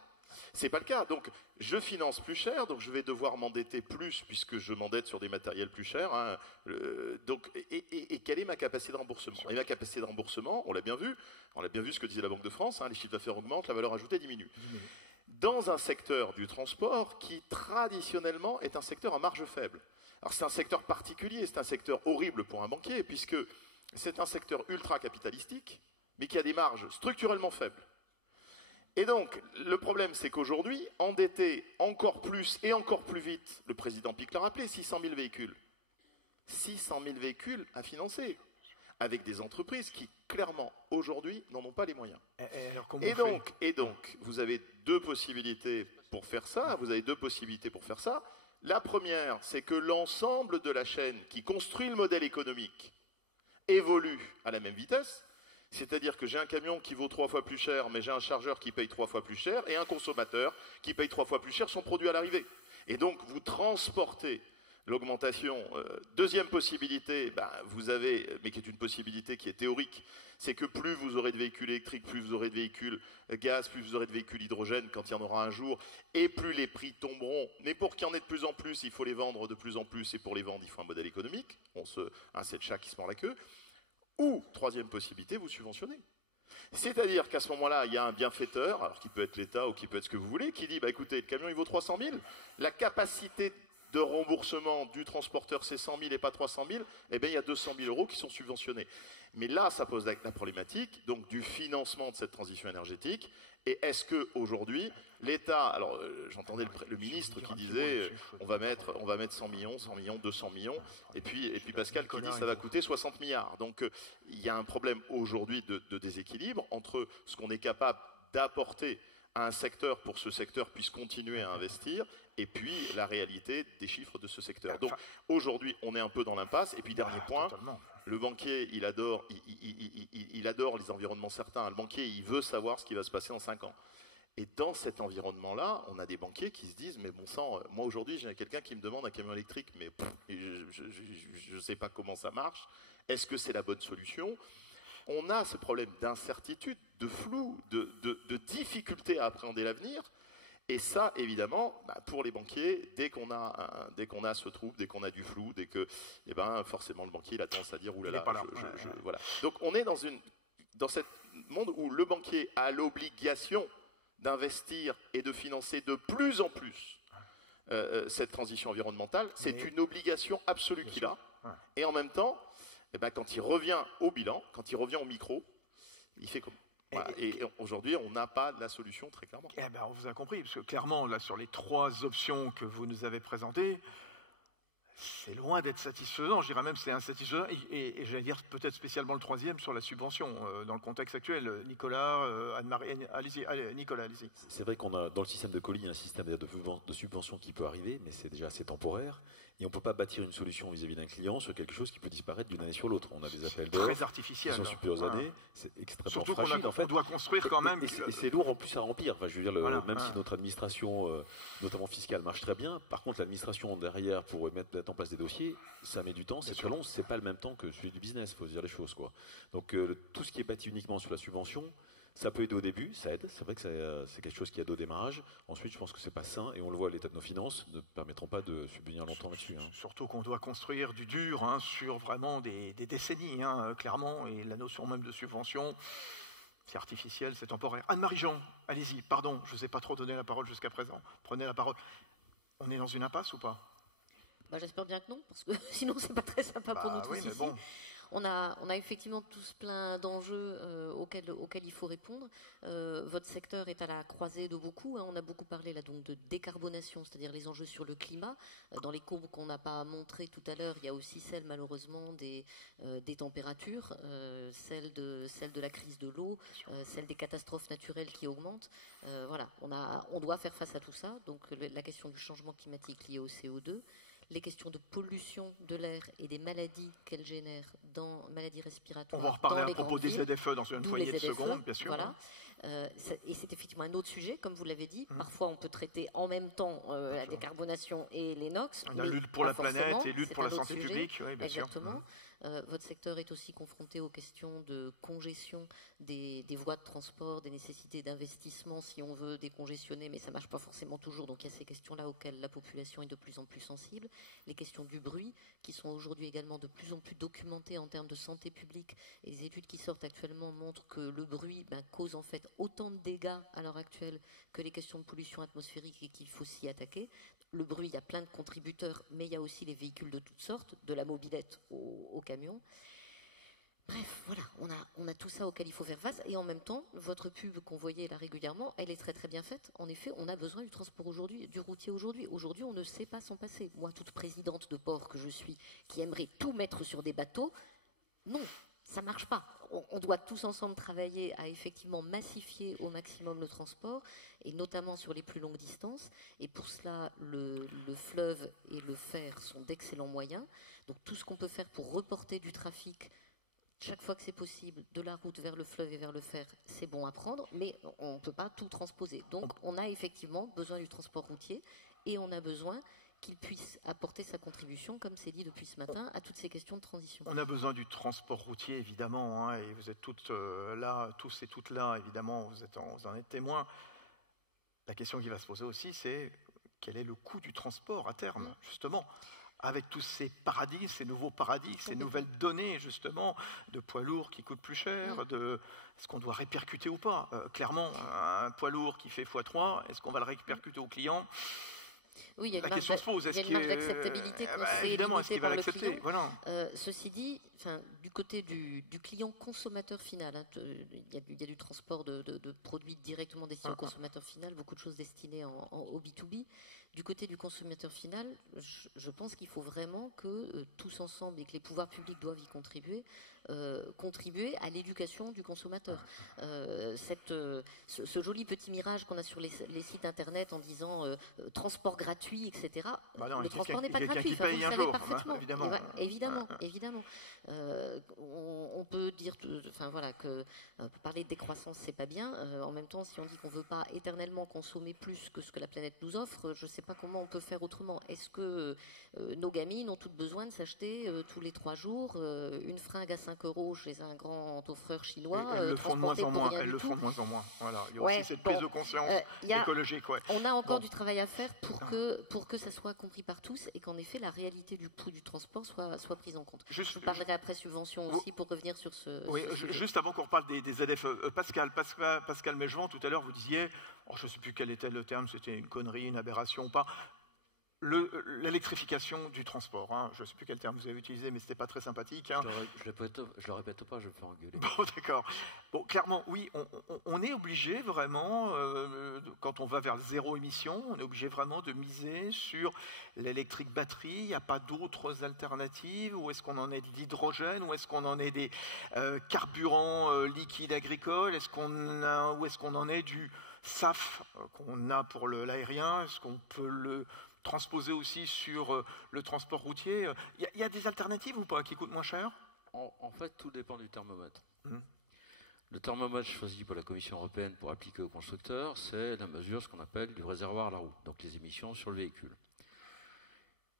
C'est pas le cas. Donc, je finance plus cher, donc je vais devoir m'endetter plus puisque je m'endette sur des matériels plus chers. Et quelle est ma capacité de remboursement? Et ma capacité de remboursement, on l'a bien vu ce que disait la Banque de France, les chiffres d'affaires augmentent, la valeur ajoutée diminue. Dans un secteur du transport qui, traditionnellement, est un secteur à marge faible. Alors, c'est un secteur particulier, c'est un secteur horrible pour un banquier, puisque c'est un secteur ultra-capitalistique, mais qui a des marges structurellement faibles. Et donc, le problème, c'est qu'aujourd'hui, endetter encore plus et encore plus vite, le président Pic l'a rappelé, 600 000 véhicules. 600 000 véhicules à financer, avec des entreprises qui, clairement, aujourd'hui, n'en ont pas les moyens. Et donc, vous avez deux possibilités pour faire ça. La première, c'est que l'ensemble de la chaîne qui construit le modèle économique évolue à la même vitesse. C'est-à-dire que j'ai un camion qui vaut 3 fois plus cher, mais j'ai un chargeur qui paye 3 fois plus cher, et un consommateur qui paye 3 fois plus cher son produit à l'arrivée. Et donc, vous transportez l'augmentation. Deuxième possibilité, vous avez, mais qui est une possibilité qui est théorique, c'est que plus vous aurez de véhicules électriques, plus vous aurez de véhicules gaz, plus vous aurez de véhicules hydrogène quand il y en aura un jour, et plus les prix tomberont. Mais pour qu'il y en ait de plus en plus, il faut les vendre de plus en plus, et pour les vendre, il faut un modèle économique. C'est le chat qui se mord la queue. Ou, troisième possibilité, vous subventionnez. C'est-à-dire qu'à ce moment-là, il y a un bienfaiteur, alors qui peut être l'État ou qui peut être ce que vous voulez, qui dit, bah écoutez, le camion il vaut 300 000, la capacité de remboursement du transporteur c'est 100 000 et pas 300 000, eh bien il y a 200 000 euros qui sont subventionnés. Mais là, ça pose la problématique donc du financement de cette transition énergétique. Et est-ce que aujourd'hui l'État, alors j'entendais le ministre qui disait on va mettre 100 millions, 200 millions, et puis Pascal qui dit ça va coûter 60 milliards. Donc il y a un problème aujourd'hui de déséquilibre entre ce qu'on est capable d'apporter à un secteur pour que ce secteur puisse continuer à investir, et puis la réalité des chiffres de ce secteur. Donc aujourd'hui, on est un peu dans l'impasse. Et puis dernier point, le banquier, il adore les environnements certains. Le banquier, il veut savoir ce qui va se passer en 5 ans. Et dans cet environnement-là, on a des banquiers qui se disent, mais bon sang, moi aujourd'hui, j'ai quelqu'un qui me demande un camion électrique, mais je ne sais pas comment ça marche. Est-ce que c'est la bonne solution ? On a ce problème d'incertitude, de flou, de difficulté à appréhender l'avenir. Et ça, évidemment, pour les banquiers, dès qu'on a ce trouble, dès qu'on a du flou, forcément, le banquier il a tendance à dire oulala, voilà. Donc on est dans ce monde où le banquier a l'obligation d'investir et de financer de plus en plus cette transition environnementale. C'est une obligation absolue qu'il a. Et en même temps, quand il revient au bilan, quand il revient au micro, il fait comme... Voilà. Et aujourd'hui, on n'a pas la solution très clairement. On vous a compris, parce que clairement, là, sur les 3 options que vous nous avez présentées, c'est loin d'être satisfaisant. Je dirais même que c'est insatisfaisant. Et j'allais dire peut-être spécialement le 3e sur la subvention, dans le contexte actuel. Nicolas, Anne-Marie, allez-y, Nicolas, allez-y. C'est vrai qu'on a dans le système de colis un système de subvention qui peut arriver, mais c'est déjà assez temporaire. Et on ne peut pas bâtir une solution vis-à-vis d'un client sur quelque chose qui peut disparaître d'une année sur l'autre. On a des appels d'offres très artificiel, qui sont sur plusieurs années. C'est extrêmement surtout fragile. On doit construire quand même. Et c'est lourd en plus à remplir. Enfin, je veux dire, même si notre administration, notamment fiscale, marche très bien, par contre, l'administration derrière pour mettre en place des dossiers, ça met du temps, c'est très long. C'est pas le même temps que celui du business, il faut se dire les choses, quoi. Donc, tout ce qui est bâti uniquement sur la subvention, ça peut aider au début, ça aide. C'est vrai que c'est quelque chose qui aide au démarrage. Ensuite, je pense que c'est pas sain, et on le voit, l'état de nos finances ne permettront pas de subvenir longtemps là-dessus. Surtout qu'on doit construire du dur sur vraiment des décennies, clairement, et la notion même de subvention, c'est artificiel, c'est temporaire. Anne-Marie Jean, allez-y, pardon, je ne vous ai pas trop donné la parole jusqu'à présent. Prenez la parole. On est dans une impasse ou pas ? J'espère bien que non, parce que sinon c'est pas très sympa pour nous tous ici. Bon. On a effectivement tous plein d'enjeux auxquels il faut répondre. Votre secteur est à la croisée de beaucoup. On a beaucoup parlé là donc de décarbonation, c'est-à-dire les enjeux sur le climat. Dans les courbes qu'on n'a pas montrées tout à l'heure, il y a aussi celle malheureusement des températures, celle de la crise de l'eau, celle des catastrophes naturelles qui augmentent. Voilà, on doit faire face à tout ça. Donc la question du changement climatique lié au CO2. Les questions de pollution de l'air et des maladies qu'elle génère dans maladies respiratoires. On va en reparler à propos des ZFE dans une poignée de secondes, bien sûr. Voilà. Et c'est effectivement un autre sujet, comme vous l'avez dit. Parfois, on peut traiter en même temps la décarbonation et les NOx. La lutte pour la planète et lutte pour la santé publique, oui, bien sûr. Exactement. Votre secteur est aussi confronté aux questions de congestion des voies de transport, des nécessités d'investissement si on veut décongestionner, mais ça ne marche pas forcément toujours. Donc il y a ces questions-là auxquelles la population est de plus en plus sensible. Les questions du bruit, qui sont aujourd'hui également de plus en plus documentées en termes de santé publique. Et les études qui sortent actuellement montrent que le bruit cause en fait autant de dégâts à l'heure actuelle que les questions de pollution atmosphérique et qu'il faut s'y attaquer. Le bruit, il y a plein de contributeurs, mais il y a aussi les véhicules de toutes sortes, de la mobilette au camion. Bref, voilà, on a tout ça auquel il faut faire face. Et en même temps, votre pub qu'on voyait là régulièrement, elle est très très bien faite. En effet, on a besoin du transport aujourd'hui, du routier aujourd'hui. Aujourd'hui, on ne sait pas s'en passer. Moi, toute présidente de port que je suis, qui aimerait tout mettre sur des bateaux, non, ça ne marche pas. On doit tous ensemble travailler à effectivement massifier au maximum le transport, et notamment sur les plus longues distances. Et pour cela, le fleuve et le fer sont d'excellents moyens. Donc tout ce qu'on peut faire pour reporter du trafic, chaque fois que c'est possible, de la route vers le fleuve et vers le fer, c'est bon à prendre, mais on ne peut pas tout transposer. Donc on a effectivement besoin du transport routier, et on a besoin qu'il puisse apporter sa contribution, comme c'est dit depuis ce matin, à toutes ces questions de transition. On a besoin du transport routier, évidemment, et vous êtes toutes là, tous et toutes là, évidemment, vous en êtes témoins. La question qui va se poser aussi, c'est quel est le coût du transport à terme, justement. avec tous ces paradis, ces nouveaux paradis, ces nouvelles données justement de poids lourds qui coûtent plus cher, de est-ce qu'on doit répercuter ou pas. Clairement, un poids lourd qui fait x3, est-ce qu'on va le répercuter au client? Oui, il y a une La marge, question se pose. il y a une marge d'acceptabilité qu'on sait évidemment, est-ce limitée qu'il va par le l'accepter? client. Voilà. Ceci dit, du côté du client consommateur final, hein, il y a du transport de produits directement destinés au consommateur final, beaucoup de choses destinées au B2B. Du côté du consommateur final, je pense qu'il faut vraiment que tous ensemble, et que les pouvoirs publics doivent y contribuer à l'éducation du consommateur. Ce joli petit mirage qu'on a sur les sites internet en disant transport gratuit, etc. Le transport n'est pas gratuit, vous le savez parfaitement. Évidemment. On peut dire, que parler de décroissance, c'est pas bien. En même temps, si on dit qu'on veut pas éternellement consommer plus que ce que la planète nous offre, je sais pas comment on peut faire autrement. Est-ce que nos gamines ont toutes besoin de s'acheter tous les 3 jours une fringue à 5 € chez un grand offreur chinois? Elles le font de moins en moins. Elles le font de moins en moins. Voilà. Il y a aussi cette prise de conscience écologique. Ouais. On a encore du travail à faire pour que ça soit compris par tous et qu'en effet la réalité du coût du transport soit prise en compte. Je vous parlerai après subvention aussi pour revenir sur ce. Oui, juste avant qu'on reparle des ZFE, Pascal Mégevant, tout à l'heure vous disiez, je ne sais plus quel était le terme, c'était une connerie, une aberration ou pas. L'électrification du transport, hein. Je ne sais plus quel terme vous avez utilisé, mais ce n'était pas très sympathique. Hein. Je le répète pas, je me fais engueuler. Bon, d'accord. Bon, clairement, oui, on est obligé vraiment, quand on va vers zéro émission, on est obligé vraiment de miser sur l'électrique batterie. Il n'y a pas d'autres alternatives? Ou est-ce qu'on en est de l'hydrogène? Ou est-ce qu'on en est des carburants liquides agricoles? Ou est-ce qu'on en est du SAF qu'on a pour l'aérien? Est-ce qu'on peut le transposer aussi sur le transport routier? Il y a des alternatives ou pas qui coûtent moins cher? En fait, tout dépend du thermomètre. Le thermomètre choisi par la Commission européenne pour appliquer aux constructeurs, c'est la mesure, ce qu'on appelle du réservoir à la roue, donc les émissions sur le véhicule.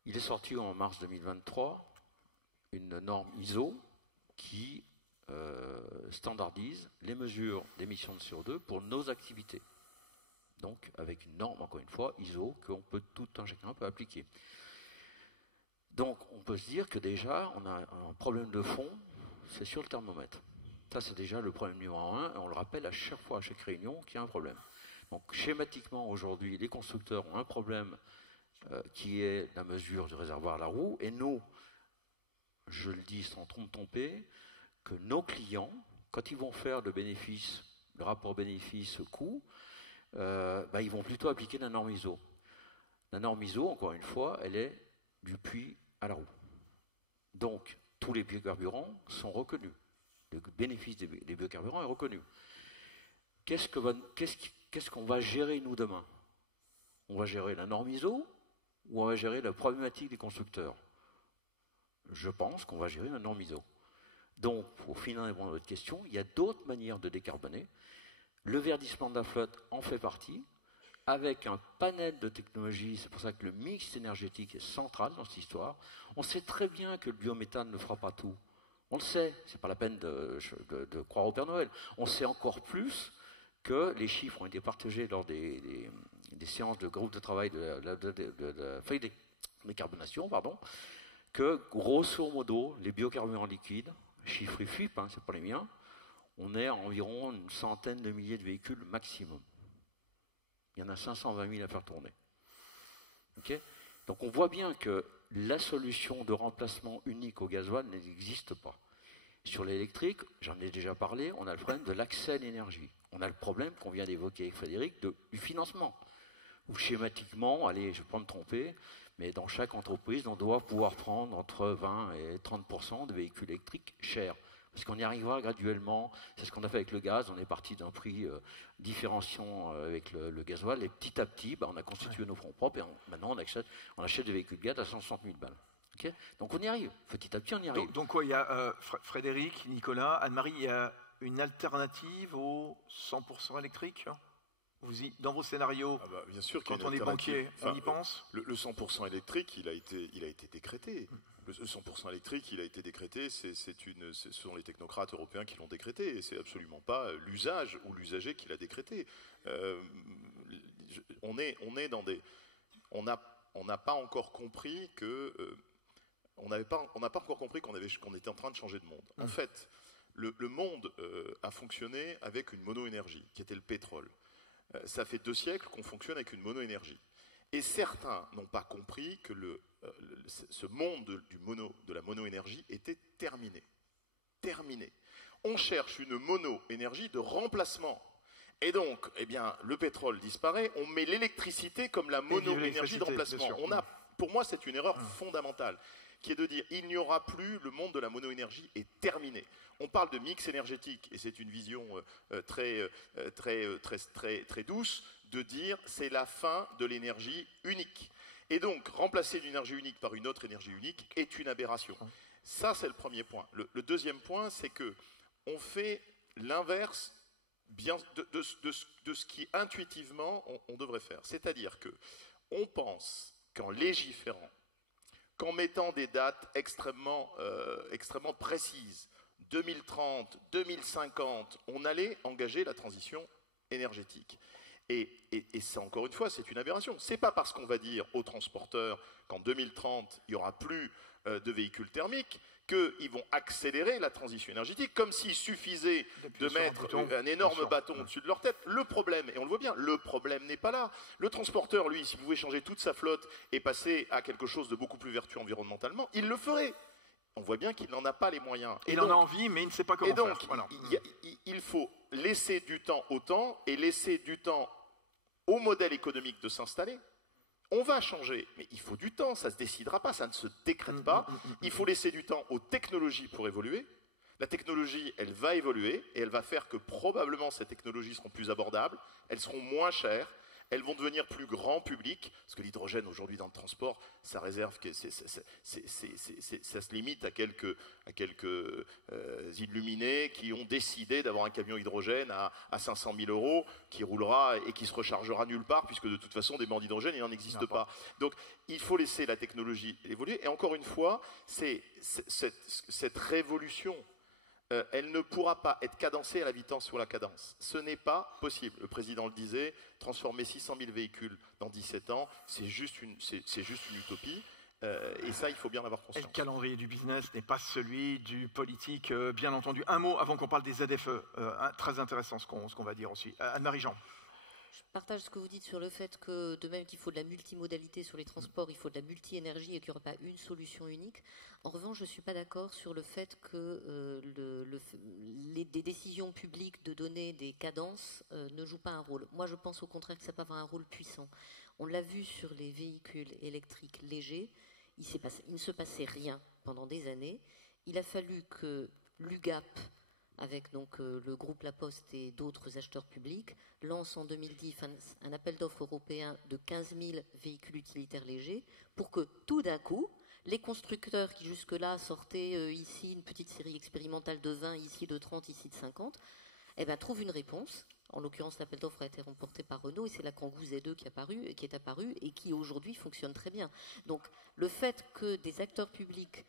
Il est sorti en mars 2023 une norme ISO qui standardise les mesures d'émissions de CO2 pour nos activités. Donc, avec une norme, encore une fois, ISO, qu'on peut tout un chacun peut appliquer. Donc, on peut se dire que déjà, on a un problème de fond, c'est sur le thermomètre. Ça, c'est déjà le problème numéro 1, et on le rappelle à chaque fois, à chaque réunion, qu'il y a un problème. Donc, schématiquement, aujourd'hui, les constructeurs ont un problème qui est la mesure du réservoir à la roue, et nous, je le dis sans tromper, que nos clients, quand ils vont faire le rapport bénéfice-coût, ils vont plutôt appliquer la norme ISO. La norme ISO, encore une fois, elle est du puits à la roue. Donc, tous les biocarburants sont reconnus. Le bénéfice des biocarburants est reconnu. Qu'est-ce qu'on va gérer, nous, demain? On va gérer la norme ISO ou on va gérer la problématique des constructeurs? Je pense qu'on va gérer la norme ISO. Donc, pour finir répondre à votre question, il y a d'autres manières de décarboner. Le verdissement de la flotte en fait partie, avec un panel de technologies. C'est pour ça que le mix énergétique est central dans cette histoire. On sait très bien que le biométhane ne fera pas tout. On le sait, c'est pas la peine de croire au Père Noël. On sait encore plus que les chiffres ont été partagés lors des séances de groupe de travail de la feuille de décarbonation, que grosso modo, les biocarburants liquides, chiffres FIP, c'est pas les miens, on est à environ une centaine de milliers de véhicules maximum. Il y en a 520 000 à faire tourner. Okay? Donc on voit bien que la solution de remplacement unique au gasoil n'existe pas. Sur l'électrique, j'en ai déjà parlé, on a le problème de l'accès à l'énergie. On a le problème qu'on vient d'évoquer avec Frédéric du financement. Où schématiquement, allez, je ne vais pas me tromper, mais dans chaque entreprise, on doit pouvoir prendre entre 20 et 30% de véhicules électriques chers. Parce qu'on y arrivera graduellement, c'est ce qu'on a fait avec le gaz, on est parti d'un prix différenciant avec le gasoil, et petit à petit, on a constitué nos fonds propres, et maintenant on achète des véhicules gaz à 160 000 balles. Okay, donc on y arrive, petit à petit on y arrive. Donc quoi, il y a Frédéric, Nicolas, Anne-Marie, il y a une alternative au 100% électrique dans vos scénarios, bien sûr quand on est banquier, on y pense? Le 100% électrique, il a été décrété. Le 100% électrique, il a été décrété, ce sont les technocrates européens qui l'ont décrété, et c'est absolument pas l'usage ou l'usager qui l'a décrété. On n'a pas encore compris que on n'a pas encore compris qu'on était en train de changer de monde. En fait, le monde a fonctionné avec une mono-énergie, qui était le pétrole. Ça fait 2 siècles qu'on fonctionne avec une mono-énergie. Et certains n'ont pas compris que ce monde de la mono-énergie était terminé. Terminé. On cherche une mono-énergie de remplacement. Et donc, eh bien, le pétrole disparaît, on met l'électricité comme la mono-énergie de remplacement. Pour moi, c'est une erreur fondamentale, qui est de dire il n'y aura plus, le monde de la mono-énergie est terminé. On parle de mix énergétique, et c'est une vision très douce, de dire c'est la fin de l'énergie unique. Et donc, remplacer une énergie unique par une autre énergie unique est une aberration. Ça, c'est le premier point. Le deuxième point, c'est que on fait l'inverse de ce qui intuitivement on devrait faire. C'est-à-dire que on pense qu'en légiférant, qu'en mettant des dates extrêmement précises, 2030, 2050, on allait engager la transition énergétique. Et ça, encore une fois, c'est une aberration. Ce n'est pas parce qu'on va dire aux transporteurs qu'en 2030, il n'y aura plus de véhicules thermiques qu'ils vont accélérer la transition énergétique, comme s'il suffisait de mettre un énorme bâton au-dessus de leur tête. Le problème, et on le voit bien, le problème n'est pas là. Le transporteur, lui, s'il pouvait changer toute sa flotte et passer à quelque chose de beaucoup plus vertueux environnementalement, il le ferait. On voit bien qu'il n'en a pas les moyens. Il en a envie, mais il ne sait pas comment faire. Voilà. Il faut laisser du temps au temps et laisser du temps au modèle économique de s'installer. On va changer, mais il faut du temps, ça ne se décidera pas, ça ne se décrète pas. Il faut laisser du temps aux technologies pour évoluer. La technologie, elle va évoluer et elle va faire que probablement ces technologies seront plus abordables, elles seront moins chères, elles vont devenir plus grand public, parce que l'hydrogène aujourd'hui dans le transport, ça réserve, ça se limite à quelques illuminés qui ont décidé d'avoir un camion hydrogène à 500 000 € qui roulera et qui se rechargera nulle part, puisque de toute façon des bornes d'hydrogène, il n'en existe pas. Donc il faut laisser la technologie évoluer, et encore une fois, cette révolution, elle ne pourra pas être cadencée à la vitesse ou à la cadence. Ce n'est pas possible. Le président le disait, transformer 600 000 véhicules dans 17 ans, c'est juste une utopie. Et ça, il faut bien avoir conscience. Et le calendrier du business n'est pas celui du politique, bien entendu. Un mot avant qu'on parle des ZFE. Très intéressant ce qu'on va dire aussi. Anne-Marie-Jean. Je partage ce que vous dites sur le fait que, de même qu'il faut de la multimodalité sur les transports, il faut de la multi-énergie et qu'il n'y aura pas une solution unique. En revanche, je ne suis pas d'accord sur le fait que des décisions publiques de donner des cadences ne jouent pas un rôle. Moi, je pense au contraire que ça peut avoir un rôle puissant. On l'a vu sur les véhicules électriques légers, il ne se passait rien pendant des années. Il a fallu que l'UGAP, avec donc le groupe La Poste et d'autres acheteurs publics, lance en 2010 un appel d'offres européen de 15 000 véhicules utilitaires légers pour que tout d'un coup, les constructeurs qui jusque-là sortaient ici une petite série expérimentale de 20, ici de 30, ici de 50, trouvent une réponse. En l'occurrence, l'appel d'offres a été remporté par Renault et c'est la Kangoo Z2 qui est apparue et qui aujourd'hui fonctionne très bien. Donc le fait que des acteurs publics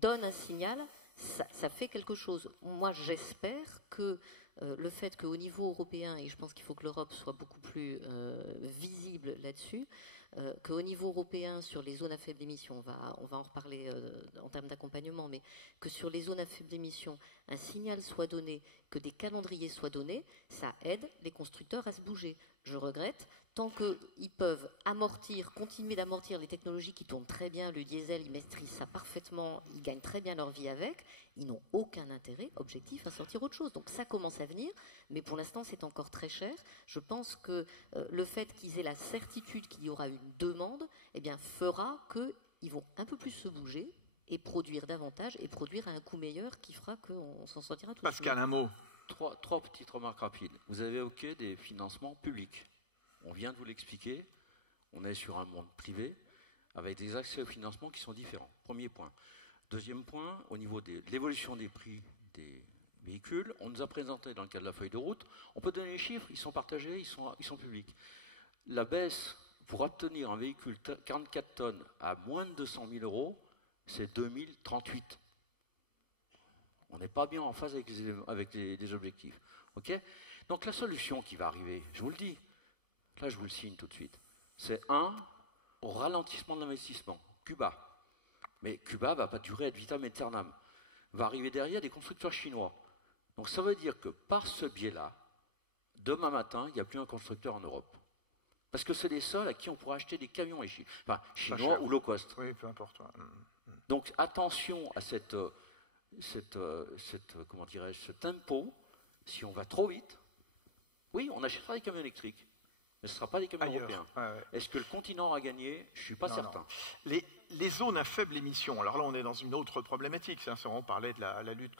donnent un signal, ça fait quelque chose. Moi, j'espère que le fait qu'au niveau européen, et je pense qu'il faut que l'Europe soit beaucoup plus visible là-dessus, qu'au niveau européen, sur les zones à faible émission, on va en reparler en termes d'accompagnement, mais que sur les zones à faible émission, un signal soit donné, que des calendriers soient donnés, ça aide les constructeurs à se bouger. Je regrette, tant qu'ils peuvent continuer d'amortir les technologies qui tournent très bien, le diesel, ils maîtrisent ça parfaitement, ils gagnent très bien leur vie avec, ils n'ont aucun intérêt objectif à sortir autre chose. Donc ça commence à venir, mais pour l'instant c'est encore très cher. Je pense que le fait qu'ils aient la certitude qu'il y aura une demande, fera qu'ils vont un peu plus se bouger et produire davantage et produire à un coût meilleur qui fera qu'on s'en sortira tous. Pascal, un mot. Trois petites remarques rapides. Vous avez évoqué des financements publics. On vient de vous l'expliquer. On est sur un monde privé avec des accès au financement qui sont différents. Premier point. Deuxième point, au niveau de l'évolution des prix des véhicules, on nous a présenté dans le cadre de la feuille de route, on peut donner les chiffres, ils sont partagés, ils sont publics. La baisse pour obtenir un véhicule 44 tonnes à moins de 200 000 €, c'est 2038. On n'est pas bien en phase avec les objectifs. Okay, donc la solution qui va arriver, je vous le dis, là je vous le signe tout de suite, c'est au ralentissement de l'investissement. Cuba. Mais Cuba ne va pas durer ad vitam aeternam. Va arriver derrière des constructeurs chinois. Donc ça veut dire que par ce biais-là, demain matin, il n'y a plus un constructeur en Europe. Parce que c'est les seuls à qui on pourra acheter des camions chinois ou low cost. Oui, peu importe. Ouais. Donc attention à ce tempo. Si on va trop vite, oui, on achètera des camions électriques, mais ce ne sera pas des camions européens. Ouais. Est-ce que le continent aura gagné? Je ne suis pas certain. Non. Les zones à faible émission, alors là on est dans une autre problématique, on parlait de la lutte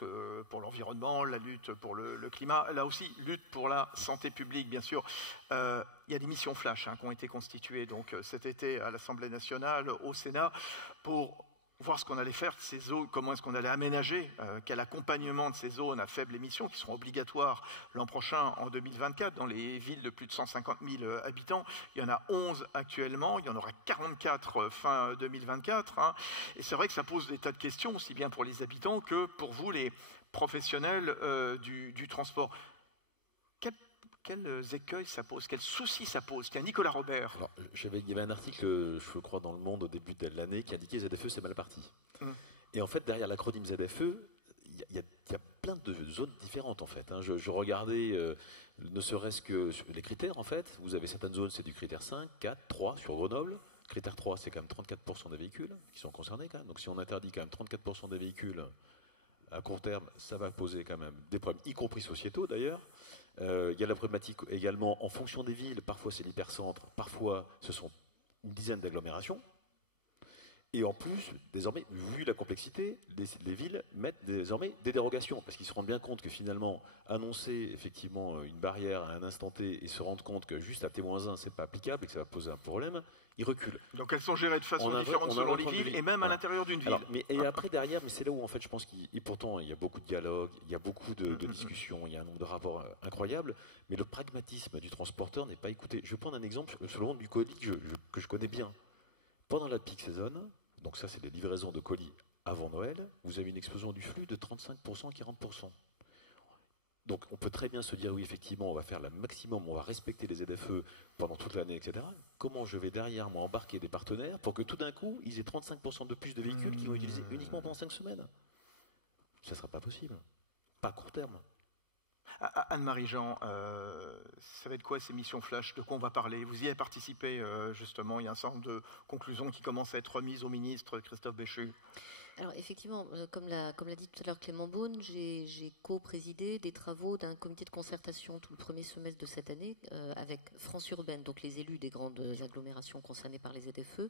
pour l'environnement, la lutte pour le climat, là aussi lutte pour la santé publique bien sûr. Il y a des missions flash qui ont été constituées donc, cet été à l'Assemblée nationale, au Sénat, pour voir ce qu'on allait faire de ces zones, comment est-ce qu'on allait aménager, quel accompagnement de ces zones à faible émission qui seront obligatoires l'an prochain en 2024 dans les villes de plus de 150 000 habitants. Il y en a 11 actuellement, il y en aura 44 fin 2024. Et c'est vrai que ça pose des tas de questions, aussi bien pour les habitants que pour vous, les professionnels du transport. Quels écueils ça pose, quels soucis ça pose? Tiens, Nicolas Robert. Alors, il y avait un article, je crois, dans Le Monde au début de l'année qui indiquait ZFE, c'est mal parti. Et en fait, derrière l'acronyme ZFE, il y a plein de zones différentes, en fait. Je regardais, ne serait-ce que les critères, en fait. Vous avez certaines zones, c'est du critère 5, 4, 3 sur Grenoble. Critère 3, c'est quand même 34% des véhicules qui sont concernés, quand même. Donc si on interdit quand même 34% des véhicules à court terme, ça va poser quand même des problèmes, y compris sociétaux, d'ailleurs. Il y a la problématique également en fonction des villes, parfois c'est l'hypercentre, parfois ce sont une dizaine d'agglomérations. Et en plus, désormais, vu la complexité, les villes mettent désormais des dérogations, parce qu'ils se rendent bien compte que finalement, annoncer effectivement une barrière à un instant T et se rendre compte que juste à T-1, c'est pas applicable et que ça va poser un problème, ils reculent. Donc elles sont gérées de façon différente selon les villes et même à l'intérieur d'une ville. Alors, et après, derrière, mais c'est là où en fait je pense et pourtant il y a beaucoup de dialogues, il y a beaucoup de discussions, il y a un nombre de rapports incroyables, mais le pragmatisme du transporteur n'est pas écouté. Je vais prendre un exemple sur le monde du colis que je connais bien. Pendant la peak season, donc ça c'est les livraisons de colis avant Noël, vous avez une explosion du flux de 35%, 40%. Donc on peut très bien se dire oui effectivement on va faire le maximum, on va respecter les ZFE pendant toute l'année, etc. Comment je vais derrière moi embarquer des partenaires pour que tout d'un coup ils aient 35% de plus de véhicules qui vont utiliser uniquement pendant 5 semaines? Ça ne sera pas possible. Pas à court terme. Anne-Marie Jean, ça va être quoi ces missions flash? De quoi on va parler? Vous y avez participé justement, il y a un certain nombre de conclusions qui commencent à être remises au ministre Christophe Béchu. Alors effectivement, comme l'a dit tout à l'heure Clément Beaune, j'ai co-présidé des travaux d'un comité de concertation tout le premier semestre de cette année avec France Urbaine, donc les élus des grandes agglomérations concernées par les ZFE,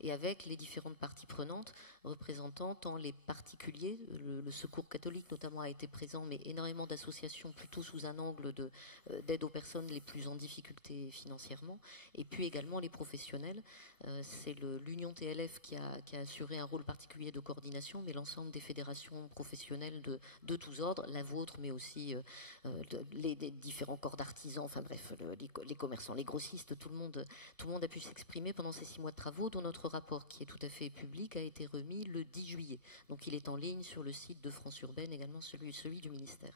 et avec les différentes parties prenantes représentant tant les particuliers, le Secours catholique notamment a été présent, mais énormément d'associations plutôt sous un angle d'aide aux personnes les plus en difficulté financièrement, et puis également les professionnels. C'est l'Union TLF qui a assuré un rôle particulier de coordination, mais l'ensemble des fédérations professionnelles de tous ordres, la vôtre, mais aussi les différents corps d'artisans, enfin bref, les commerçants, les grossistes, tout le monde a pu s'exprimer pendant ces 6 mois de travaux, dont notre rapport, qui est tout à fait public, a été remis le 10 juillet. Donc il est en ligne sur le site de France Urbaine, également celui du ministère.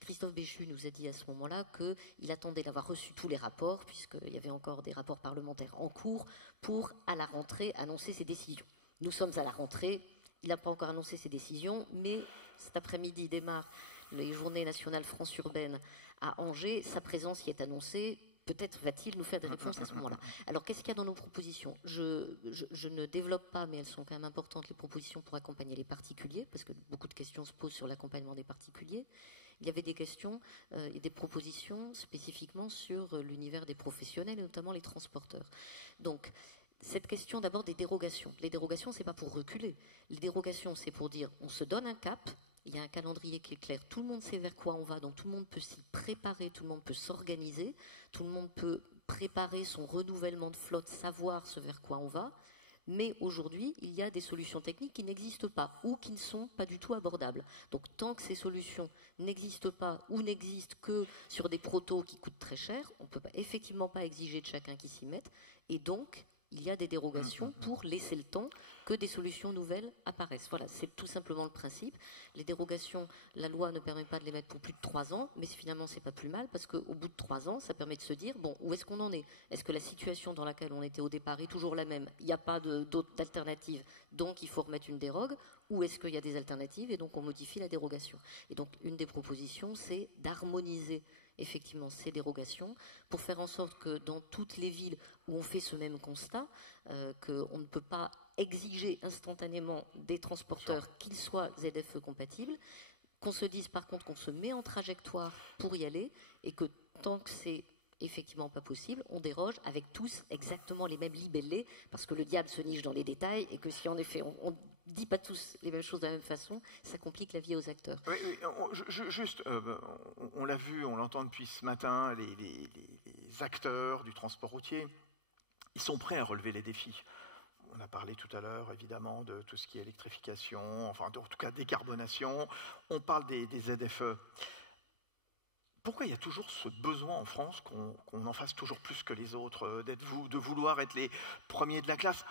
Christophe Béchu nous a dit à ce moment-là qu'il attendait d'avoir reçu tous les rapports, puisqu'il y avait encore des rapports parlementaires en cours, pour, à la rentrée, annoncer ses décisions. Nous sommes à la rentrée, il n'a pas encore annoncé ses décisions, mais cet après-midi démarrent les Journées nationales France Urbaine à Angers. Sa présence y est annoncée. Peut-être va-t-il nous faire des réponses à ce moment-là. Alors, qu'est-ce qu'il y a dans nos propositions? Je ne développe pas, mais elles sont quand même importantes, les propositions pour accompagner les particuliers, parce que beaucoup de questions se posent sur l'accompagnement des particuliers. Il y avait des questions et des propositions spécifiquement sur l'univers des professionnels, et notamment les transporteurs. Donc, cette question d'abord des dérogations. Les dérogations, ce n'est pas pour reculer. Les dérogations, c'est pour dire on se donne un cap. Il y a un calendrier qui est clair, tout le monde sait vers quoi on va, donc tout le monde peut s'y préparer, tout le monde peut s'organiser, tout le monde peut préparer son renouvellement de flotte, savoir ce vers quoi on va, mais aujourd'hui, il y a des solutions techniques qui n'existent pas ou qui ne sont pas du tout abordables. Donc tant que ces solutions n'existent pas ou n'existent que sur des protos qui coûtent très cher, on ne peut effectivement pas exiger de chacun qui s'y mette, et donc il y a des dérogations pour laisser le temps que des solutions nouvelles apparaissent. Voilà, c'est tout simplement le principe. Les dérogations, la loi ne permet pas de les mettre pour plus de 3 ans, mais finalement, c'est pas plus mal, parce qu'au bout de 3 ans, ça permet de se dire, bon, où est-ce qu'on en est? Est-ce que la situation dans laquelle on était au départ est toujours la même? Il n'y a pas d'alternative, donc il faut remettre une dérogue, ou est-ce qu'il y a des alternatives, et donc on modifie la dérogation? Et donc, une des propositions, c'est d'harmoniser effectivement ces dérogations pour faire en sorte que dans toutes les villes où on fait ce même constat, qu'on ne peut pas exiger instantanément des transporteurs qu'ils soient ZFE compatibles, qu'on se dise par contre qu'on se met en trajectoire pour y aller et que tant que c'est effectivement pas possible, on déroge avec tous exactement les mêmes libellés parce que le diable se niche dans les détails et que si en effet on dit pas tous les mêmes choses de la même façon, ça complique la vie aux acteurs. Oui, juste, on l'a vu, on l'entend depuis ce matin, les acteurs du transport routier, ils sont prêts à relever les défis. On a parlé tout à l'heure, évidemment, de tout ce qui est électrification, enfin, en tout cas, décarbonation. On parle des ZFE. Pourquoi il y a toujours ce besoin en France qu'on en fasse toujours plus que les autres, de vouloir être les premiers de la classe,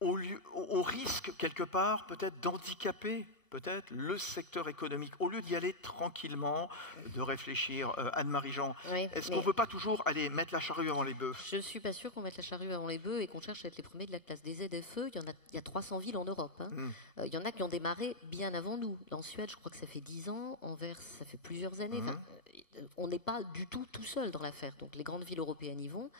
au risque, quelque part, peut-être d'handicaper peut-être le secteur économique, au lieu d'y aller tranquillement, de réfléchir. Anne-Marie Jean, oui, est-ce qu'on ne veut pas toujours aller mettre la charrue avant les bœufs? Je ne suis pas sûre qu'on mette la charrue avant les bœufs et qu'on cherche à être les premiers de la classe. Des ZFE, il y a 300 villes en Europe. Hein. Il y en a qui ont démarré bien avant nous. En Suède, je crois que ça fait 10 ans. Anvers, ça fait plusieurs années. Enfin, on n'est pas du tout seul dans l'affaire. Donc les grandes villes européennes y vont.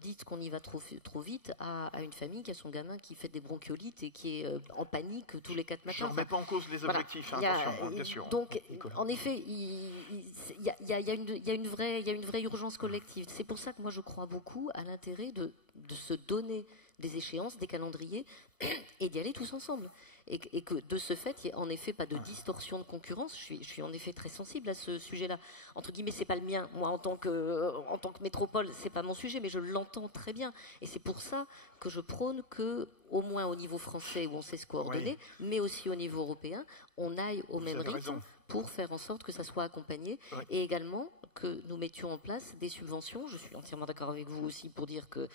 Dites qu'on y va trop vite à une famille qui a son gamin qui fait des bronchiolites et qui est en panique tous les 4 matins. Je ne remets pas en cause les objectifs, voilà. Attention, bien sûr. Donc, en effet, il y a une vraie urgence collective. C'est pour ça que moi je crois beaucoup à l'intérêt de se donner des échéances, des calendriers et d'y aller tous ensemble. Et que de ce fait, il n'y ait en effet pas de distorsion de concurrence. Je suis en effet très sensible à ce sujet-là. Entre guillemets, c'est pas le mien. Moi, en tant que métropole, c'est pas mon sujet, mais je l'entends très bien. Et c'est pour ça que je prône que, au moins au niveau français où on sait se coordonner, mais aussi au niveau européen, on aille au même rythme pour faire en sorte que ça soit accompagné et également que nous mettions en place des subventions. Je suis entièrement d'accord avec vous aussi pour dire que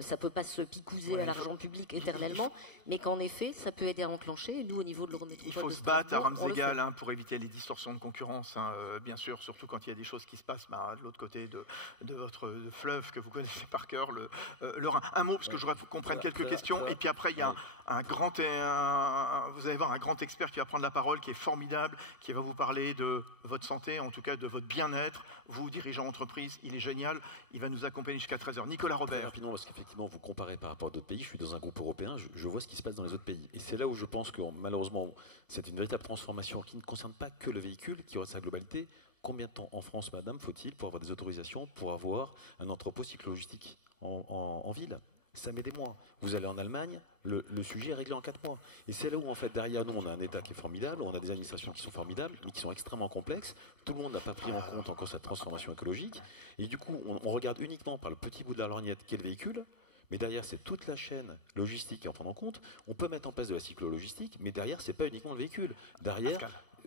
ça ne peut pas se picouser à l'argent public éternellement, mais qu'en effet, ça peut aider à enclencher. Et nous, au niveau de l'Eurométropole, il faut se battre à armes égales pour éviter les distorsions de concurrence, bien sûr, surtout quand il y a des choses qui se passent de l'autre côté de votre fleuve que vous connaissez par cœur, le Rhin. Un mot, parce que je voudrais qu'on prenne quelques questions, et puis après, il y a vous allez voir un grand expert qui va prendre la parole, qui est formidable, qui va vous parler de votre santé, en tout cas de votre bien-être. Vous, dirigeant entreprise, il est génial, il va nous accompagner jusqu'à 13h. Nicolas Robert. Très rapidement, parce qu'effectivement, vous comparez par rapport à d'autres pays, je suis dans un groupe européen, je vois ce qui se passe dans les autres pays. Et c'est là où je pense que malheureusement, c'est une véritable transformation qui ne concerne pas que le véhicule, qui aurait sa globalité. Combien de temps en France, madame, faut-il pour avoir des autorisations, pour avoir un entrepôt cyclo-logistique en ville? Ça met des mois. Vous allez en Allemagne, le sujet est réglé en 4 mois. Et c'est là où, en fait, derrière nous, on a un État qui est formidable, on a des administrations qui sont formidables, mais qui sont extrêmement complexes. Tout le monde n'a pas pris en compte encore cette transformation écologique. Et du coup, on regarde uniquement par le petit bout de la lorgnette qu'est le véhicule, mais derrière, c'est toute la chaîne logistique à en prendre en compte. On peut mettre en place de la cyclo-logistique, mais derrière, c'est pas uniquement le véhicule. Derrière,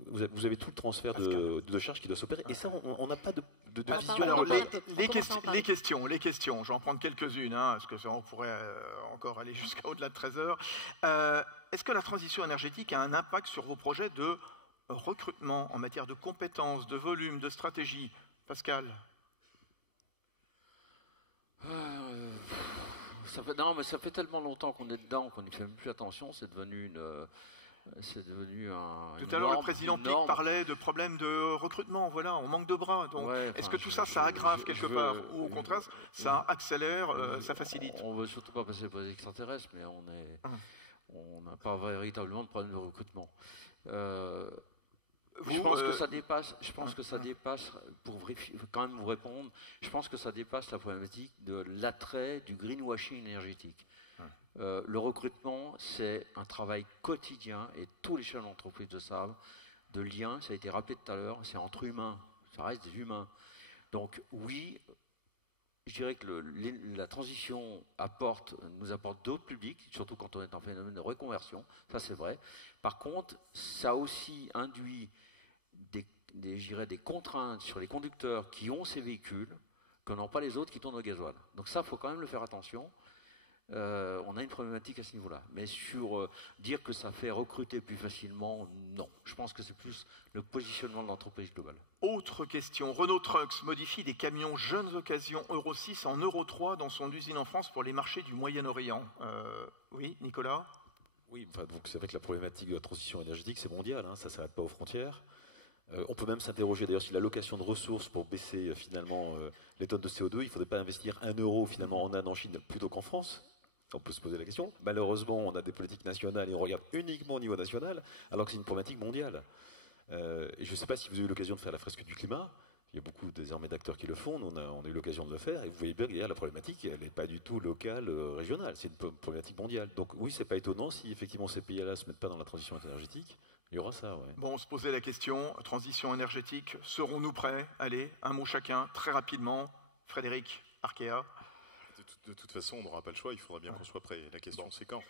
vous avez tout le transfert de charges qui doit s'opérer. Et ça, on n'a pas de vision. Alors, les questions, je vais en prendre quelques-unes, parce que ça, on pourrait encore aller jusqu'à au-delà de 13h. Est-ce que la transition énergétique a un impact sur vos projets de recrutement en matière de compétences, de volume, de stratégie? Pascal? Ça fait tellement longtemps qu'on est dedans qu'on n'y fait même plus attention. C'est devenu un. Tout à l'heure, le président Pic parlait de problèmes de recrutement. Voilà, on manque de bras. Donc, est-ce que tout ça aggrave quelque part, ou au contraire, ça accélère, ça facilite? On veut surtout pas passer pour les extraterrestres, mais on n'a pas véritablement de problème de recrutement. Je pense que ça dépasse, pour quand même vous répondre, je pense que ça dépasse la problématique de l'attrait du greenwashing énergétique. Le recrutement, c'est un travail quotidien, et tous les chefs d'entreprise le savent, de lien, ça a été rappelé tout à l'heure, c'est entre humains, ça reste des humains. Donc oui, je dirais que la transition nous apporte d'autres publics, surtout quand on est en phénomène de reconversion, ça c'est vrai. Par contre, ça aussi induit des contraintes sur les conducteurs qui ont ces véhicules que n'ont pas les autres qui tournent au gasoil. Donc ça, il faut quand même le faire attention. on a une problématique à ce niveau-là. Mais sur dire que ça fait recruter plus facilement, non. Je pense que c'est plus le positionnement de l'entreprise globale. Autre question. Renault Trucks modifie des camions jeunes occasions Euro 6 en Euro 3 dans son usine en France pour les marchés du Moyen-Orient. Oui, Nicolas? Oui, enfin, donc c'est vrai que la problématique de la transition énergétique, c'est mondial, hein, ça ne s'arrête pas aux frontières. On peut même s'interroger d'ailleurs sur l'allocation de ressources pour baisser finalement les tonnes de CO2. Il ne faudrait pas investir 1 euro finalement en Inde, en Chine, plutôt qu'en France. On peut se poser la question. Malheureusement, on a des politiques nationales et on regarde uniquement au niveau national, alors que c'est une problématique mondiale. Et je ne sais pas si vous avez eu l'occasion de faire la fresque du climat. Il y a beaucoup désormais d'acteurs qui le font. On a eu l'occasion de le faire. Et vous voyez bien que la problématique, elle n'est pas du tout locale, régionale. C'est une problématique mondiale. Donc oui, c'est pas étonnant si effectivement ces pays-là ne se mettent pas dans la transition énergétique. Il y aura ça, ouais. Bon, on se posait la question, transition énergétique, serons-nous prêts? Allez, un mot chacun, très rapidement. Frédéric, Arkea. De toute façon, on n'aura pas le choix, il faudra bien qu'on soit prêt. La question, c'est quand?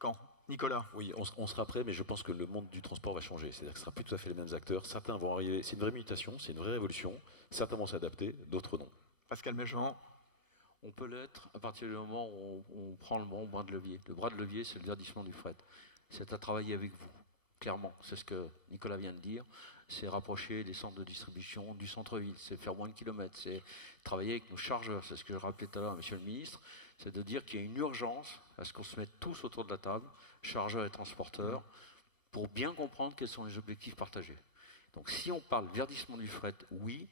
Quand? Nicolas? Oui, on sera prêt, mais je pense que le monde du transport va changer. C'est-à-dire que ce ne sera plus tout à fait les mêmes acteurs. Certains vont arriver, c'est une vraie mutation, c'est une vraie révolution. Certains vont s'adapter, d'autres non. Pascal Méjean? On peut l'être à partir du moment où on prend le bon bras de levier. Le bras de levier, c'est le verdissement du fret. C'est à travailler avec vous, clairement. C'est ce que Nicolas vient de dire. C'est rapprocher les centres de distribution du centre-ville. C'est faire moins de kilomètres. C'est travailler avec nos chargeurs. C'est ce que je rappelais tout à l'heure, monsieur le ministre. C'est de dire qu'il y a une urgence à ce qu'on se mette tous autour de la table, chargeurs et transporteurs, pour bien comprendre quels sont les objectifs partagés. Donc si on parle verdissement du fret, oui.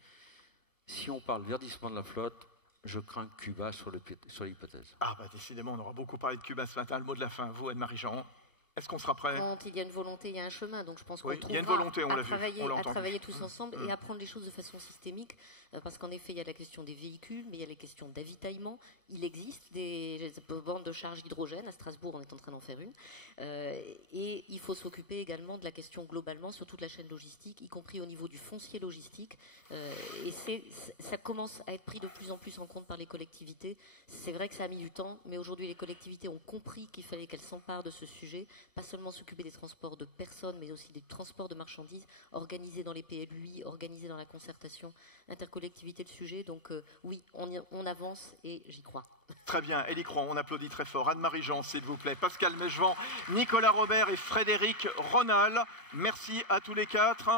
Si on parle verdissement de la flotte, je crains Cuba sur l'hypothèse. Ah bah décidément, on aura beaucoup parlé de Cuba ce matin. Le mot de la fin, vous, Anne-Marie Jean. Est-ce qu'on sera prêt? Quand il y a une volonté, il y a un chemin. Donc je pense qu'on il y a une volonté, on l'a vu, on l'a à entendu. travailler tous ensemble et à prendre les choses de façon systémique. Parce qu'en effet, il y a la question des véhicules, mais il y a les questions d'avitaillement. Il existe des bandes de charge hydrogène. À Strasbourg, on est en train d'en faire une. Et il faut s'occuper également de la question globalement sur toute la chaîne logistique, y compris au niveau du foncier logistique. Et ça commence à être pris de plus en plus en compte par les collectivités. C'est vrai que ça a mis du temps, mais aujourd'hui, les collectivités ont compris qu'il fallait qu'elles s'emparent de ce sujet. Pas seulement s'occuper des transports de personnes, mais aussi des transports de marchandises, organisés dans les PLUI, organisés dans la concertation intercollectivité de sujet. Donc oui, on avance et j'y crois. Très bien, elle y croit, on applaudit très fort. Anne-Marie Jean, s'il vous plaît, Pascal Méjean, Nicolas Robert et Frédéric Ronal. Merci à tous les quatre.